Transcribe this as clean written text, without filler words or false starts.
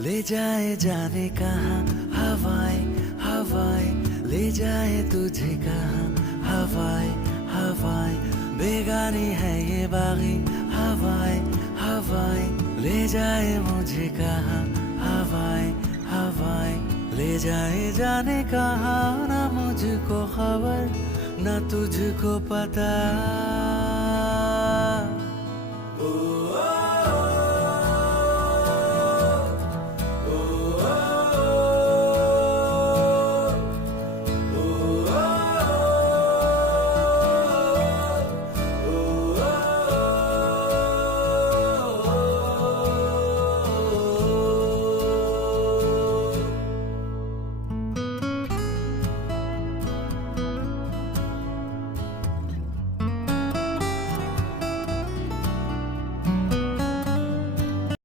ले जाए जाने कहाँ हवाएं हवाएं, ले जाए तुझे कहाँ हवाएं हवाएं, बेगानी है ये बागी हवाएं हवाएं, ले जाए मुझे कहाँ हवाएं हवाएं, ले जाए जाने कहाँ, ना मुझको खबर ना तुझको पता।